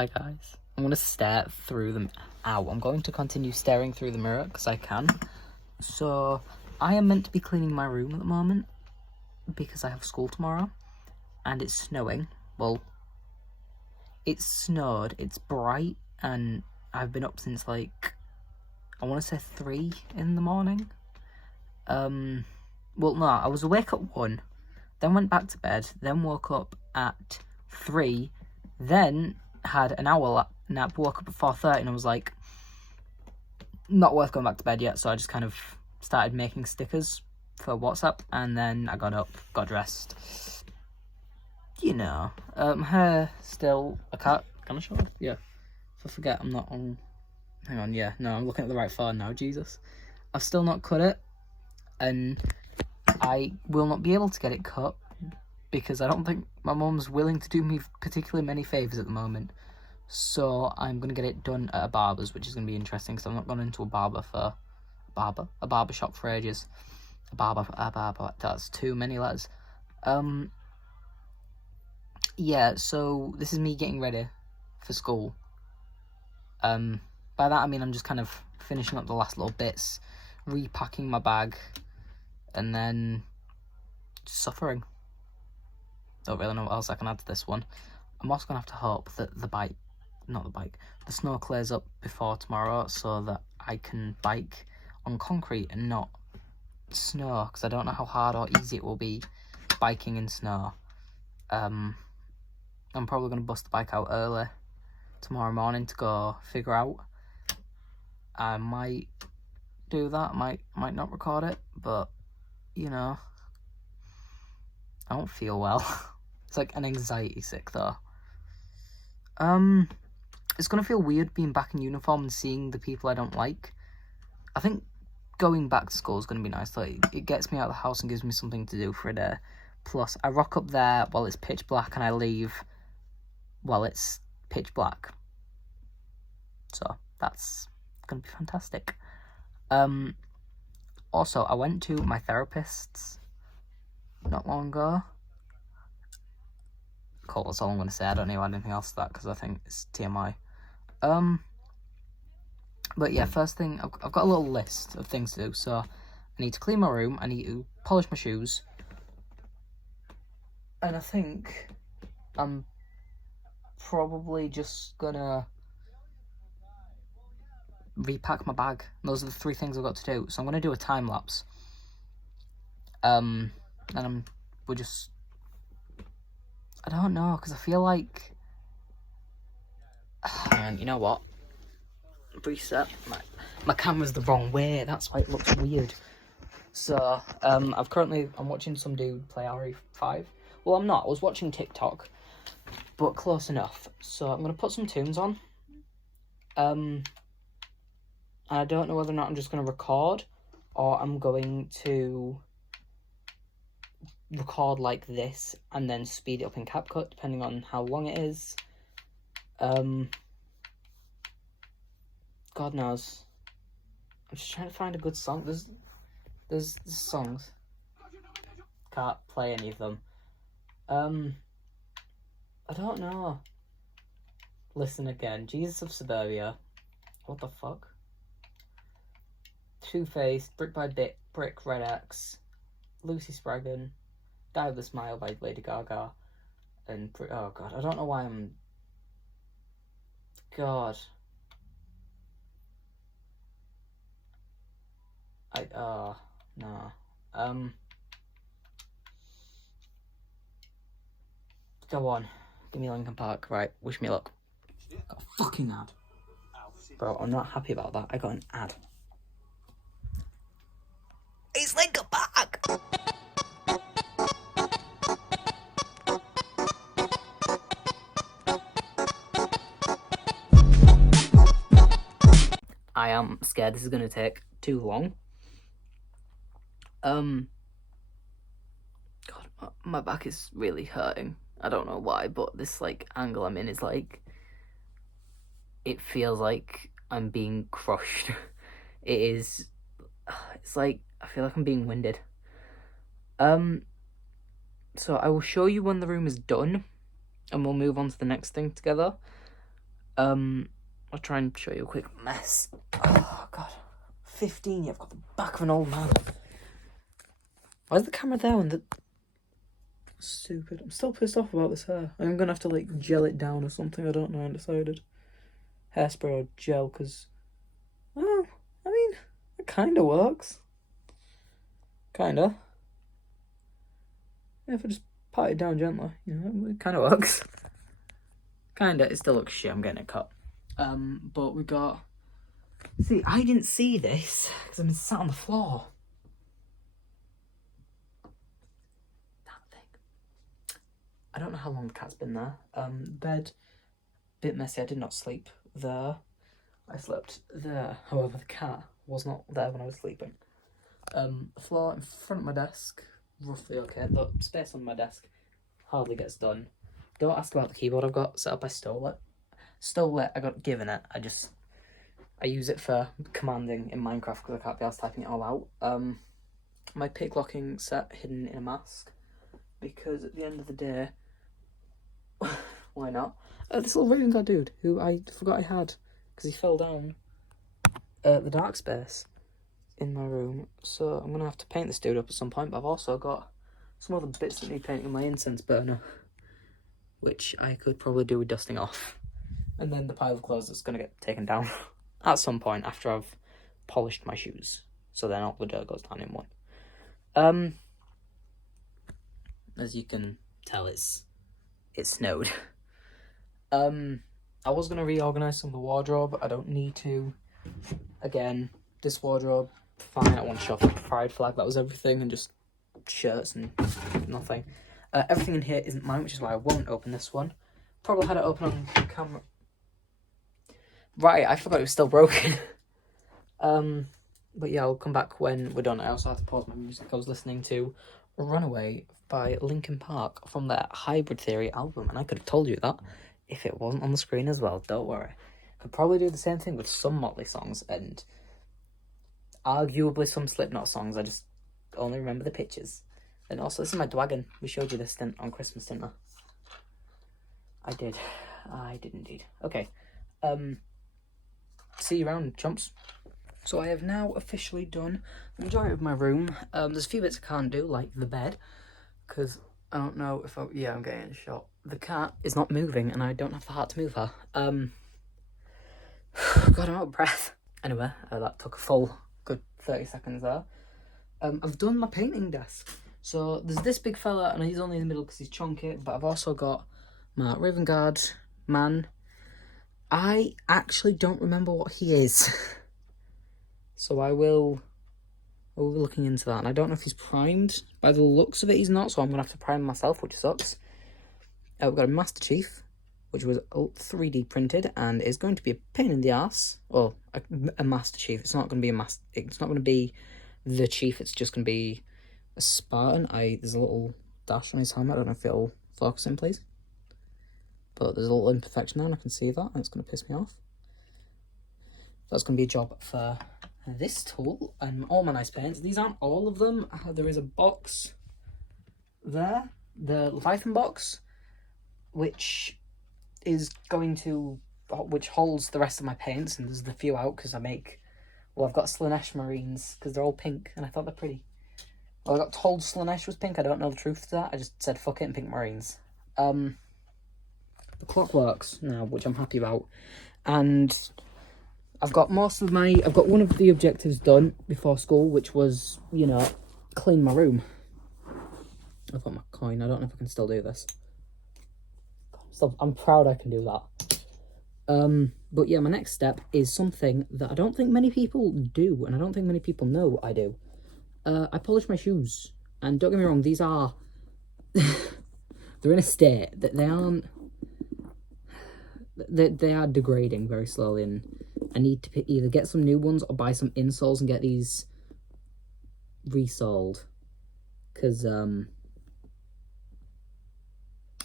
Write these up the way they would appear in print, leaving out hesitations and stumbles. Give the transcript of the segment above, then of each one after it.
Hi guys. I'm going to stare through them. Ow, I'm going to continue staring through the mirror because I can. So, I am meant to be cleaning my room at the moment because I have school tomorrow and it's snowing. Well, it's snowed, it's bright, and I've been up since like, I want to say 3 in the morning. Well, no, I was awake at 1, then went back to bed, then woke up at 3, then had an hour nap, woke up at 4:30, and I was like, not worth going back to bed yet, so I just kind of started making stickers for WhatsApp, and then I got up, got dressed. You know, hair still, can I show it? Yeah. If I forget, I'm not on, hang on, yeah, no, I'm looking at the right phone now, Jesus. I've still not cut it, and I will not be able to get it cut because I don't think my mum's willing to do me particularly many favours at the moment. So I'm going to get it done at a barber's, which is going to be interesting because I've not gone into a barber shop for ages. A barber, that's too many letters. Yeah, so this is me getting ready for school. By that I mean I'm just kind of finishing up the last little bits, repacking my bag, and then suffering. Don't really know what else I can add to this one. I'm also going to have to hope that the snow clears up before tomorrow so that I can bike on concrete and not snow, because I don't know how hard or easy it will be biking in snow. I'm probably going to bust the bike out early tomorrow morning to go figure out. I might do that, might not record it, but, you know, I don't feel well. It's like an anxiety sick, though. It's gonna feel weird being back in uniform and seeing the people I don't like. I think going back to school is gonna be nice. Like, it gets me out of the house and gives me something to do for a day. Plus, I rock up there while it's pitch black and I leave while it's pitch black. So, that's gonna be fantastic. Also, I went to my therapist's not long ago. Cool, that's all I'm gonna say. I don't know anything else to that because I think it's TMI. But yeah, first thing, I've got a little list of things to do. So I need to clean my room, I need to polish my shoes, and I think I'm probably just gonna repack my bag. Those are the 3 things I've got to do. So I'm gonna do a time lapse. And I don't know, because I feel like, and you know what? Reset. My camera's the wrong way. That's why it looks weird. So, I'm watching some dude play RE5. Well, I'm not. I was watching TikTok, but close enough. So I'm gonna put some tunes on. And I don't know whether or not I'm just gonna record, or I'm going to record like this and then speed it up in CapCut, depending on how long it is. God knows. I'm just trying to find a good song. There's songs. Can't play any of them. I don't know. Listen Again. Jesus of Suburbia. What the fuck? Two-Face. Brick by Brick, Red X. Lucy Spraggan. Die with a Smile by Lady Gaga. And, oh god, I don't know why I'm... God. No. Go on. Give me Linkin Park. Right, wish me luck. Got a fucking ad. Bro, I'm not happy about that. I got an ad. It's Linkin Park! I am scared this is going to take too long. God, my back is really hurting. I don't know why, but this, like, angle I'm in is, like, it feels like I'm being crushed. It's like, I feel like I'm being winded. So I will show you when the room is done, and we'll move on to the next thing together. I'll try and show you a quick mess. Oh, God. 15, I've got the back of an old man. Why is the camera there when the... Stupid. I'm still pissed off about this hair. I'm gonna have to, like, gel it down or something. I don't know, undecided. Hairspray or gel, because... Oh, I mean, it kind of works. Kinda. Yeah, if I just pat it down gently, you know, it kind of works. Kinda. It still looks shit. I'm getting it cut. But we got... See, I didn't see this because I've been sat on the floor. That thing. I don't know how long the cat's been there. Bed, bit messy. I did not sleep there. I slept there. However, the cat was not there when I was sleeping. The floor in front of my desk, roughly okay. The space on my desk hardly gets done. Don't ask about the keyboard I've got set up. I stole it. I got given it. I use it for commanding in Minecraft because I can't be arsed typing it all out. My pick locking set hidden in a mask because at the end of the day, why not? This little Raven Guard dude who I forgot I had because he fell down the dark space in my room. So I'm gonna have to paint this dude up at some point. But I've also got some other bits that need painting in my incense burner, which I could probably do with dusting off. And then the pile of clothes that's going to get taken down at some point after I've polished my shoes. So then all the dirt goes down in one. As you can tell, it snowed. I was going to reorganise some of the wardrobe. I don't need to. Again, this wardrobe, fine. I want to show off the pride flag. That was everything. And just shirts and nothing. Everything in here isn't mine, which is why I won't open this one. Probably had it open on camera. Right, I forgot it was still broken. But yeah, I'll come back when we're done. I also have to pause my music. I was listening to Runaway by Linkin Park from their Hybrid Theory album, and I could have told you that if it wasn't on the screen as well. Don't worry. Could probably do the same thing with some Motley songs and arguably some Slipknot songs. I just only remember the pictures. And also, this is my Dwagon. We showed you this on Christmas, didn't I? I did. I did indeed. Okay. See you around, chumps. So I have now officially done the majority of my room. There's a few bits I can't do, like the bed, because I don't know if yeah, I'm getting a shot. The cat is not moving, and I don't have the heart to move her. God, I'm out of breath. Anyway, that took a full good 30 seconds there. I've done my painting desk. So there's this big fella, and he's only in the middle because he's chunky, but I've also got my Raven Guard man. I actually don't remember what he is. So I will be looking into that. And I don't know if he's primed. By the looks of it, he's not, so I'm going to have to prime myself, which sucks. We've got a Master Chief, which was 3D printed, and is going to be a pain in the ass. Well, a Master Chief. It's not going to be it's not going to be the Chief, it's just going to be a Spartan. There's a little dash on his helmet. I don't know if it'll focus in, please. But there's a little imperfection there, and I can see that, and it's going to piss me off. That's going to be a job for this tool, and all my nice paints. These aren't all of them. There is a box there, the Leviathan box, which holds the rest of my paints, and there's the few out, because I've got Slaanesh Marines, because they're all pink, and I thought they're pretty. Well, I got told Slaanesh was pink. I don't know the truth to that. I just said fuck it and pink Marines. The clock works now, which I'm happy about, and I've got one of the objectives done before school, which was, clean my room. I've got my coin. I don't know if I can still do this. I'm proud I can do that. But yeah, my next step is something that I don't think many people do, and I don't think many people know I do. I polish my shoes, and don't get me wrong, these are they're in a state that they aren't. They are degrading very slowly, and I need to either get some new ones or buy some insoles and get these resoled. Because,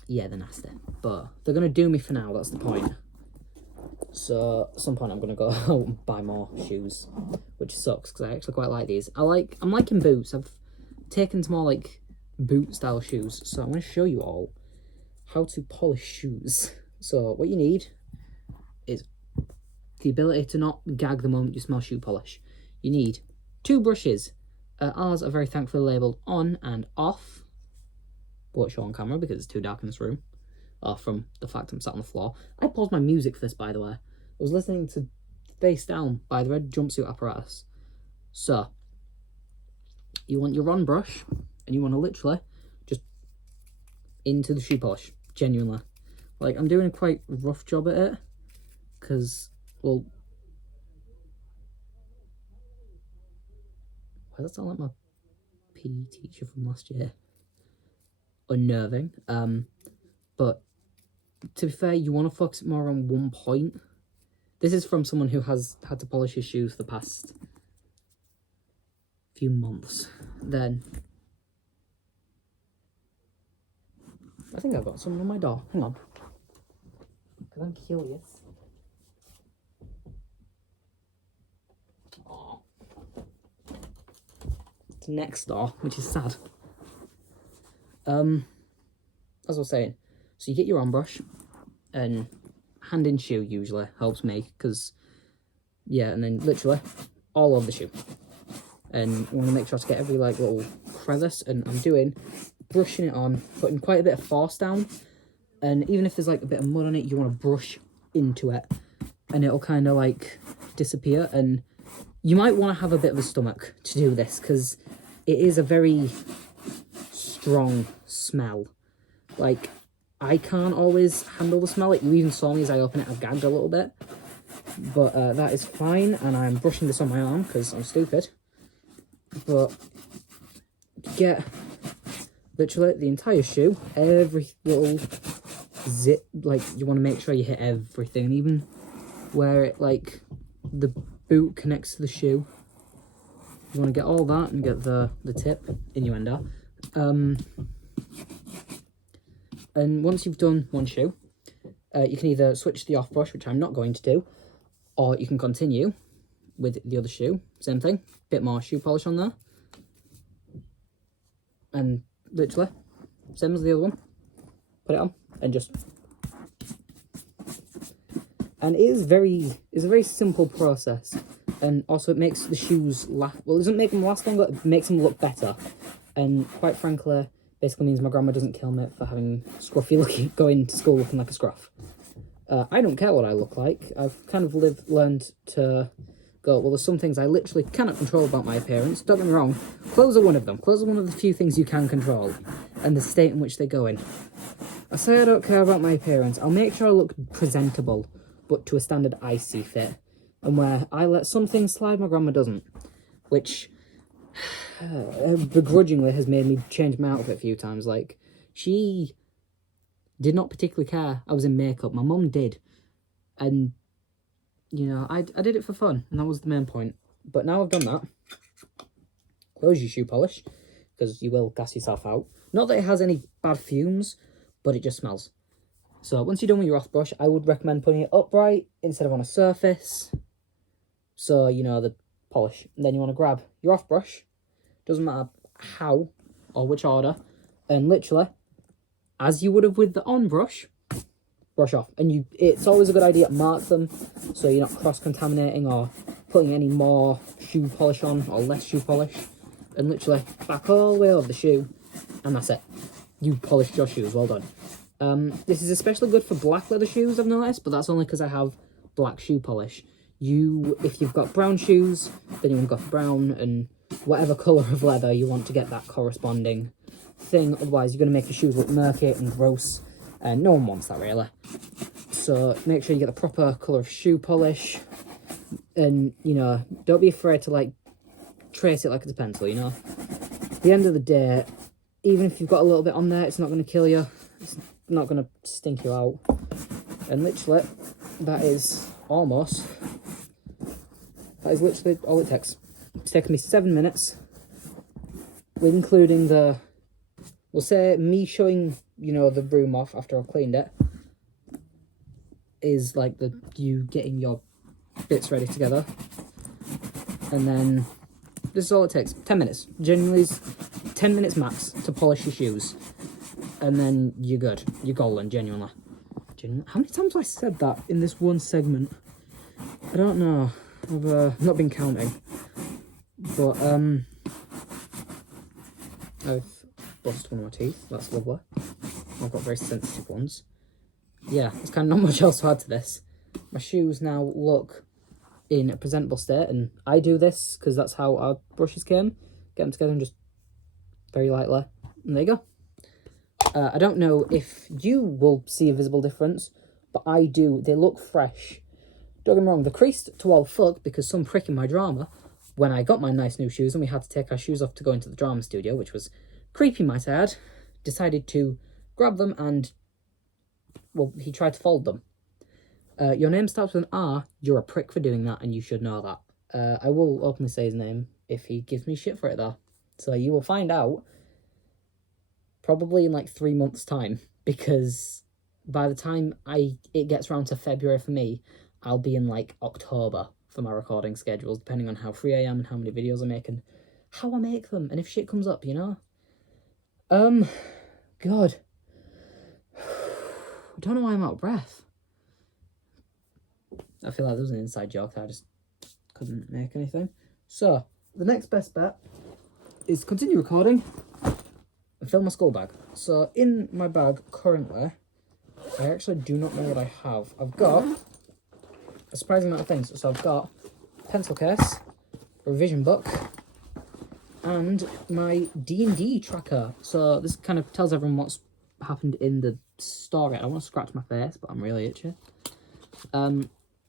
yeah, they're nasty. But they're going to do me for now, that's the point. So, at some point I'm going to go out and buy more shoes, which sucks, because I actually quite like these. I'm liking boots. I've taken to more, like, boot-style shoes. So I'm going to show you all how to polish shoes. So what you need is the ability to not gag the moment you smell shoe polish. You need 2 brushes. Ours are very thankfully labelled on and off. Won't show on camera because it's too dark in this room. From the fact I'm sat on the floor. I paused my music for this, by the way. I was listening to Face Down by the Red Jumpsuit Apparatus. So, you want your on brush, and you want to literally just into the shoe polish. Genuinely. Like, I'm doing a quite rough job at it. Because, well... Why does that sound like my PE teacher from last year? Unnerving. But to be fair, you want to focus more on one point. This is from someone who has had to polish his shoes for the past few months. Then I think I've got someone on my door. Hang on. Because I'm curious. Oh. It's next door, which is sad. As I was saying, so you get your on brush, and hand in shoe usually helps me, because, yeah, and then literally all over the shoe. And you want to make sure to get every, like, little crevice, and I'm brushing it on, putting quite a bit of force down, and even if there's, like, a bit of mud on it, you want to brush into it, and it'll kind of, like, disappear, and you might want to have a bit of a stomach to do this, because it is a very strong smell. Like, I can't always handle the smell. You even saw me as I open it, I gagged a little bit. But that is fine, and I'm brushing this on my arm because I'm stupid. But get literally the entire shoe, every little zip, like, you want to make sure you hit everything, even where it, like, the boot connects to the shoe. You want to get all that and get the tip, innuendo. And once you've done one shoe, you can either switch the off brush, which I'm not going to do, or you can continue with the other shoe. Same thing, bit more shoe polish on there. And literally, same as the other one. Put it on and just... And it's a very simple process. And also it makes the shoes last... Well, it doesn't make them last longer, it makes them look better. And quite frankly... basically means my grandma doesn't kill me for having going to school looking like a scruff. I don't care what I look like. I've kind of learned to go, well, there's some things I literally cannot control about my appearance. Don't get me wrong, clothes are one of them. Clothes are one of the few things you can control, and the state in which they go in. I say I don't care about my appearance. I'll make sure I look presentable, but to a standard I see fit. And where I let some things slide, my grandma doesn't. Which... begrudgingly has made me change my outfit a few times. Like, she did not particularly care I was in makeup. My mum did, and you know, I did it for fun, and that was the main point. But now I've done that, close your shoe polish, because you will gas yourself out. Not that it has any bad fumes, but it just smells. So once you're done with your off brush, I would recommend putting it upright instead of on a surface, so you know the polish. And then you want to grab your off brush, doesn't matter how or which order, and literally, as you would have with the on brush, brush off. And it's always a good idea to mark them so you're not cross-contaminating or putting any more shoe polish on or less shoe polish. And literally back all the way over the shoe, and that's it. You polished your shoes, well done. This is especially good for black leather shoes, I've noticed, but that's only because I have black shoe polish. If you've got brown shoes, then you want to go for brown, and whatever colour of leather you want to get that corresponding thing. Otherwise, you're going to make your shoes look murky and gross, and no one wants that, really. So make sure you get the proper colour of shoe polish, and, you know, don't be afraid to, like, trace it like it's a pencil, you know. At the end of the day, even if you've got a little bit on there, it's not going to kill you. It's not going to stink you out. And literally, that is literally all it takes. It's taken me 7 minutes, with including we'll say me showing, you know, the broom off after I've cleaned it, is like you getting your bits ready together. And then this is all it takes, 10 minutes. Genuinely 10 minutes max to polish your shoes. And then you're good. You're golden, genuinely. imagine. How many times have I said that in this one segment? I don't know. I've not been counting. But, I've busted one of my teeth. That's lovely. I've got very sensitive ones. Yeah, there's kind of not much else to add to this. My shoes now look in a presentable state, and I do this because that's how our brushes came. Get them together and just very lightly. And there you go. I don't know if you will see a visible difference, but I do. They look fresh. Don't get me wrong, they're creased to all fuck because some prick in my drama, when I got my nice new shoes and we had to take our shoes off to go into the drama studio, which was creepy, might I add, decided to grab them and, well, he tried to fold them. Your name starts with an R, you're a prick for doing that, and you should know that. I will openly say his name if he gives me shit for it, though. So you will find out probably in like 3 months' time, because by the time it gets around to February for me, I'll be in like October for my recording schedules, depending on how free I am and how many videos I make and how I make them, and if shit comes up, you know? God. I don't know why I'm out of breath. I feel like there was an inside joke that I just couldn't make anything. So, the next best bet is continue recording and fill my school bag. So, in my bag currently, I actually do not know what I have. I've got a surprising amount of things. So, I've got a pencil case, a revision book, and my D&D tracker. So, this kind of tells everyone what's happened in the story. I don't want to scratch my face, but I'm really itchy.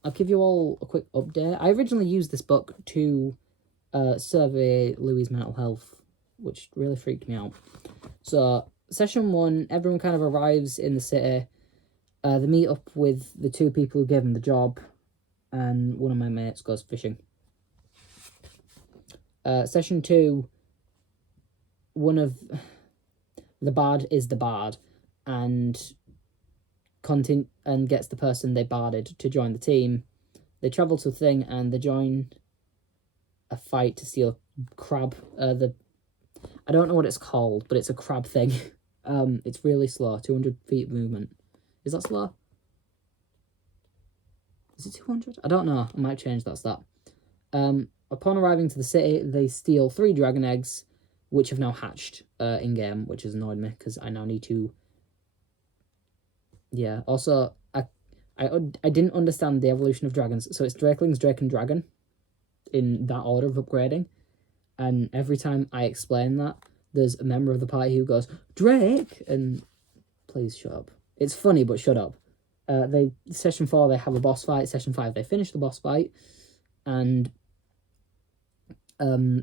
I'll give you all a quick update. I originally used this book to survey Louis' mental health, which really freaked me out. So, session 1, everyone kind of arrives in the city. They meet up with the 2 people who gave him the job, and one of my mates goes fishing. Session 2, one of the bard is the bard, and gets the person they barded to join the team. They travel to a thing and they join a fight to steal crab. I don't know what it's called, but it's a crab thing. It's really slow, 200 feet of movement. Is that slow? Is it 200? I don't know. I might change that stat. Upon arriving to the city, they steal 3 dragon eggs, which have now hatched in-game, which has annoyed me, because I now need to... Yeah, also, I didn't understand the evolution of dragons. So it's Drakelings, Drake, and Dragon, in that order of upgrading. And every time I explain that, there's a member of the party who goes, Drake! And please shut up. It's funny, but shut up. Session 4, they have a boss fight. Session 5, they finish the boss fight. And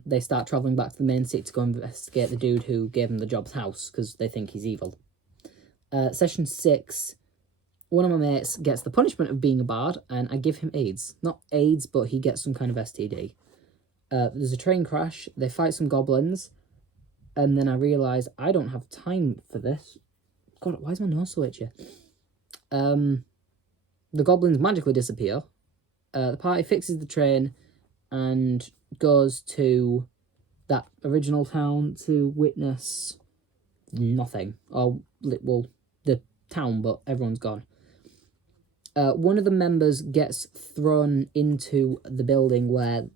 they start travelling back to the main city to go investigate the dude who gave them the job's house, because they think he's evil. Session 6, one of my mates gets the punishment of being a bard, and I give him AIDS. Not AIDS, but he gets some kind of STD. There's a train crash, they fight some goblins, and then I realise I don't have time for this. God, why is my nose so itchy? The goblins magically disappear. The party fixes the train and goes to that original town to witness nothing. Or, well, the town, but everyone's gone. One of the members gets thrown into the building where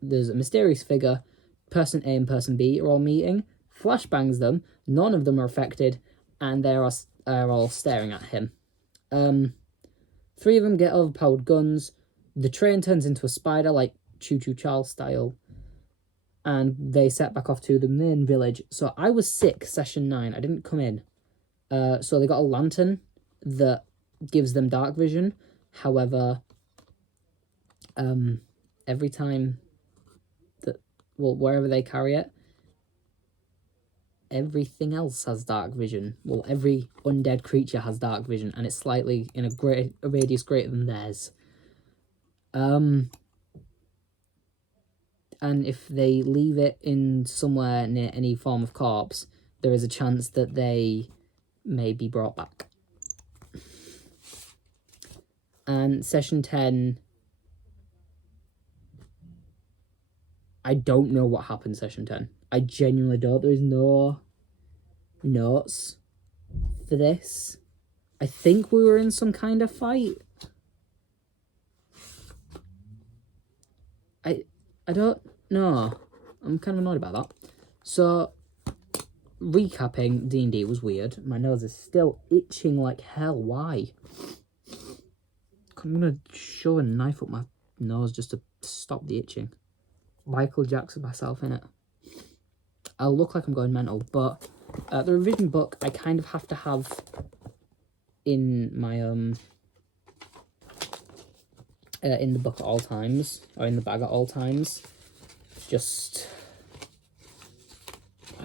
there's a mysterious figure. Person A and Person B are all meeting. Flashbangs them. None of them are affected, and they are all staring at him. 3 of them get overpowered guns. The train turns into a spider, like Choo Choo Charles style, and they set back off to the main village. So I was sick, session 9. I didn't come in. So they got a lantern that gives them dark vision. However, every time that, well, wherever they carry it, everything else has dark vision. Well, every undead creature has dark vision, and it's slightly in a radius greater than theirs. And if they leave it in somewhere near any form of corpse, there is a chance that they may be brought back. And session 10, I don't know what happened session 10. I genuinely don't. There is no notes for this. I think we were in some kind of fight. I don't know. I'm kind of annoyed about that. So, recapping, D&D was weird. My nose is still itching like hell. Why? I'm going to shove a knife up my nose just to stop the itching. Michael Jackson myself in it. I'll look like I'm going mental, but the revision book I kind of have to have in my in the book at all times, or in the bag at all times. Just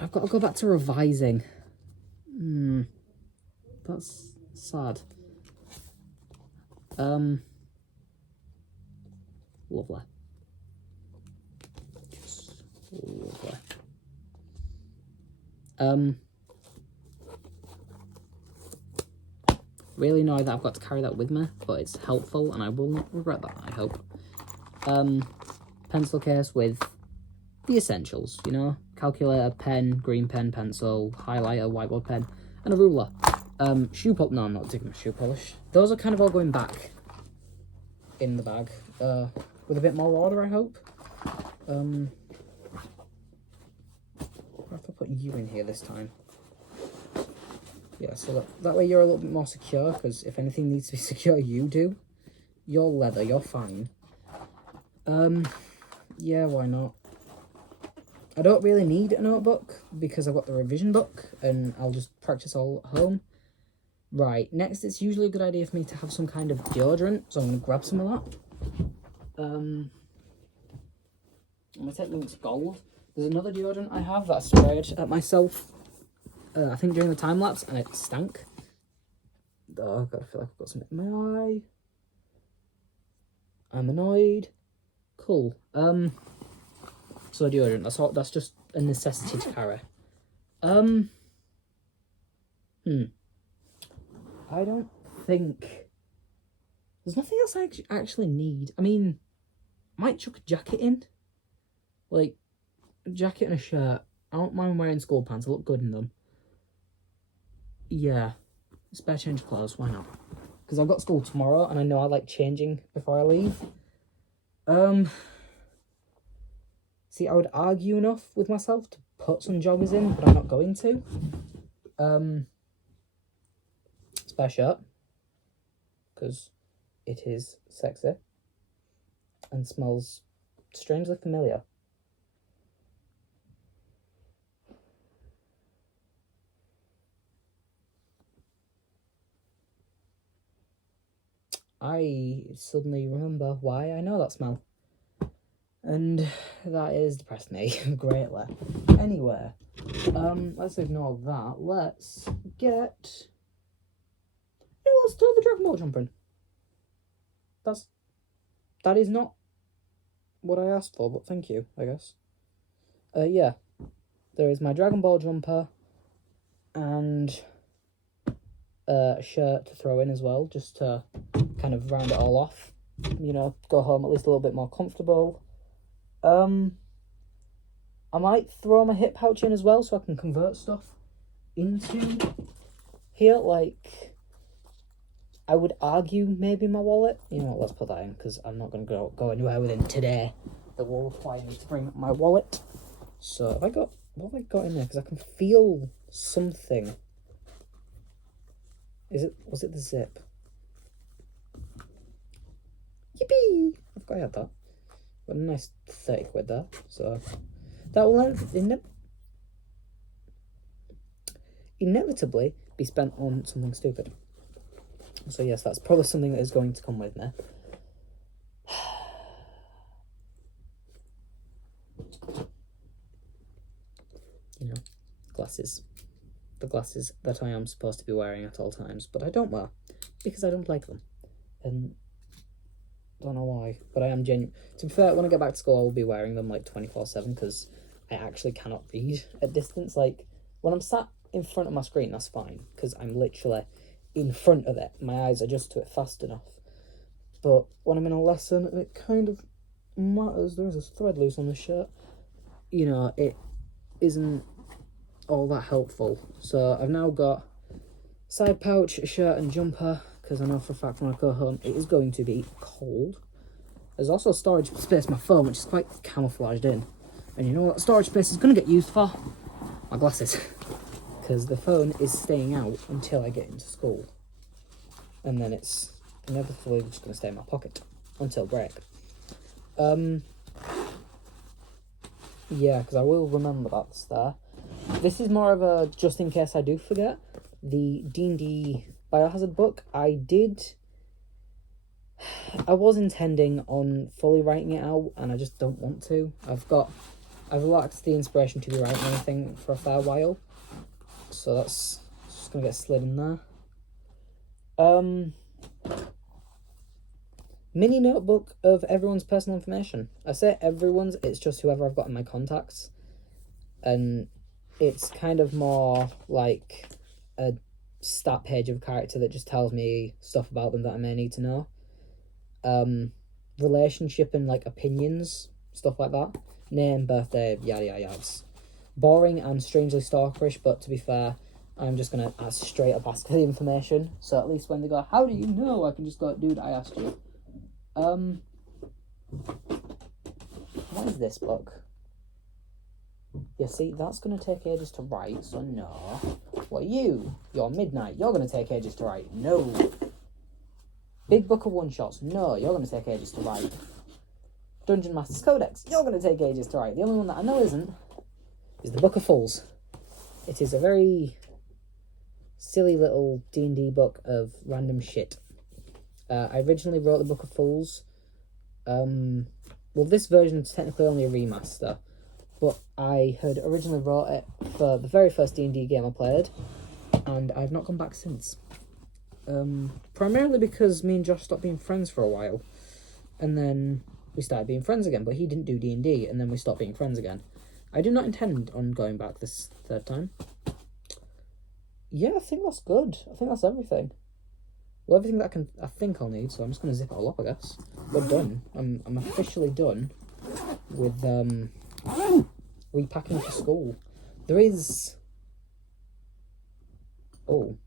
I've got to go back to revising. That's sad. Lovely. Just lovely. Really annoyed that I've got to carry that with me, but it's helpful and I will not regret that, I hope. Pencil case with the essentials, you know? Calculator, pen, green pen, pencil, highlighter, whiteboard pen, and a ruler. Shoe polish. No, I'm not taking my shoe polish. Those are kind of all going back in the bag, with a bit more order, I hope. I have to put you in here this time. Yeah, so that way you're a little bit more secure, because if anything needs to be secure, you do. You're leather, you're fine. Yeah, why not? I don't really need a notebook, because I've got the revision book, and I'll just practice all at home. Right, next it's usually a good idea for me to have some kind of deodorant, so I'm going to grab some of that. I'm going to take Lynx Gold. There's another deodorant I have that I sprayed at myself, I think during the time lapse, and it stank. Oh, God, I feel like I've got something in my eye. I'm annoyed. Cool. So deodorant, that's just a necessity to carry. I don't think there's nothing else I actually need. I mean, I might chuck a jacket in. Like, a jacket and a shirt. I don't mind wearing school pants, I look good in them. Yeah, spare change of clothes, why not? Because I've got school tomorrow and I know I like changing before I leave. See, I would argue enough with myself to put some joggers in, but I'm not going to. Spare shirt, because it is sexy and smells strangely familiar. I suddenly remember why I know that smell. And that is depressed me greatly. Anyway, let's ignore that. Let's get... let's throw the Dragon Ball jumper in. That is not what I asked for, but thank you, I guess. Yeah. There is my Dragon Ball jumper and a shirt to throw in as well, just to kind of round it all off. You know, go home at least a little bit more comfortable. I might throw my hip pouch in as well, so I can convert stuff into here. Like, I would argue maybe my wallet. You know what, let's put that in, because I'm not going to go anywhere within today that will require me to bring my wallet. So, what have I got in there? Because I can feel something. Was it the zip? Yippee! I forgot I had that. Got a nice 30 quid there. So, that will inevitably be spent on something stupid. So yes, that's probably something that is going to come with me. You know, glasses. The glasses that I am supposed to be wearing at all times, but I don't wear, because I don't like them. And I don't know why, but I am genuine. To be fair, when I get back to school, I will be wearing them like 24/7, because I actually cannot read at distance. Like, when I'm sat in front of my screen, that's fine, because I'm literally in front of it. My eyes adjust to it fast enough. But when I'm in a lesson, and it kind of matters, there is a thread loose on the shirt, you know, it isn't all that helpful. So I've now got Side pouch, shirt and jumper, because I know for a fact when I go home it is going to be cold. There's also storage space for my phone, which is quite camouflaged in. And you know what storage space is going to get used for? My glasses. Because the phone is staying out until I get into school. And then it's inevitably just going to stay in my pocket until break. Yeah, because I will remember that's there. This is more of a just in case I do forget. The D&D Biohazard book, I was intending on fully writing it out, and I just don't want to. I've lacked the inspiration to be writing anything for a fair while, so that's just gonna get slid in there. Mini notebook of everyone's personal information. I say everyone's, it's just whoever I've got in my contacts, and it's kind of more like a stat page of a character that just tells me stuff about them that I may need to know. Relationship and like opinions, stuff like that. Name, birthday, yada yada yada. Boring and strangely stalkerish, but to be fair, I'm just gonna straight up ask for the information. So at least when they go, how do you know? I can just go, dude, I asked you. What is this book? Yeah, see, that's gonna take ages to write, so no. What are you? You're Midnight. You're gonna take ages to write. No. Big Book of One-Shots. No, you're going to take ages to write. Dungeon Master's Codex. You're going to take ages to write. The only one that I know isn't is the Book of Fools. It is a very silly little D&D book of random shit. I originally wrote the Book of Fools. Well, this version is technically only a remaster, but I had originally wrote it for the very first D&D game I played, and I've not gone back since. Primarily because me and Josh stopped being friends for a while, and then we started being friends again, but he didn't do D&D, and then we stopped being friends again. I do not intend on going back this third time. Yeah, I think that's good. I think that's everything. Well, everything that I think I'll need, so I'm just going to zip it all up, I guess. We're done. I'm officially done with repacking for school. There is... Oh.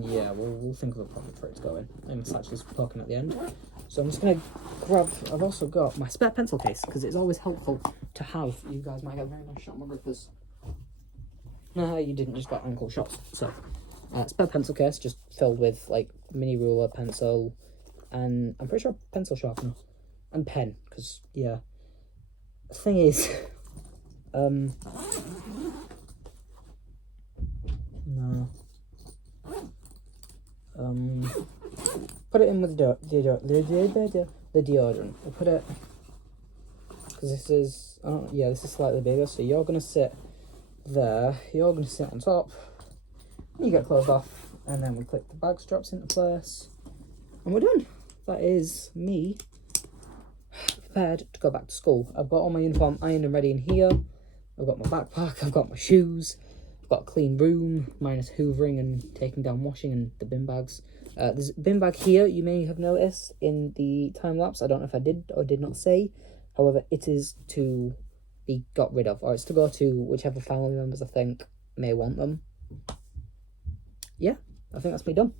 Yeah, we'll think of a problem for it to go in. I'm actually talking at the end. So I'm just going to grab... I've also got my spare pencil case, because it's always helpful to have. You guys might get a very nice shot on my grippers. No, you didn't, just got ankle shots. So, spare pencil case, just filled with, like, mini ruler, pencil, and I'm pretty sure pencil sharpener. And pen, because, yeah. The thing is... No. Put it in with the deodorant. We'll put it, because this is, this is slightly bigger, so you're going to sit there, you're going to sit on top, and you get closed off, and then we click the bag straps into place, and we're done. That is me prepared to go back to school. I've got all my uniform ironed and ready in here. I've got my backpack, I've got my shoes, I've got a clean room, minus hoovering and taking down washing and the bin bags. There's a bin bag here, you may have noticed in the time-lapse. I don't know if I did or did not say. However, it is to be got rid of, or it's to go to whichever family members I think may want them. Yeah, I think that's me done.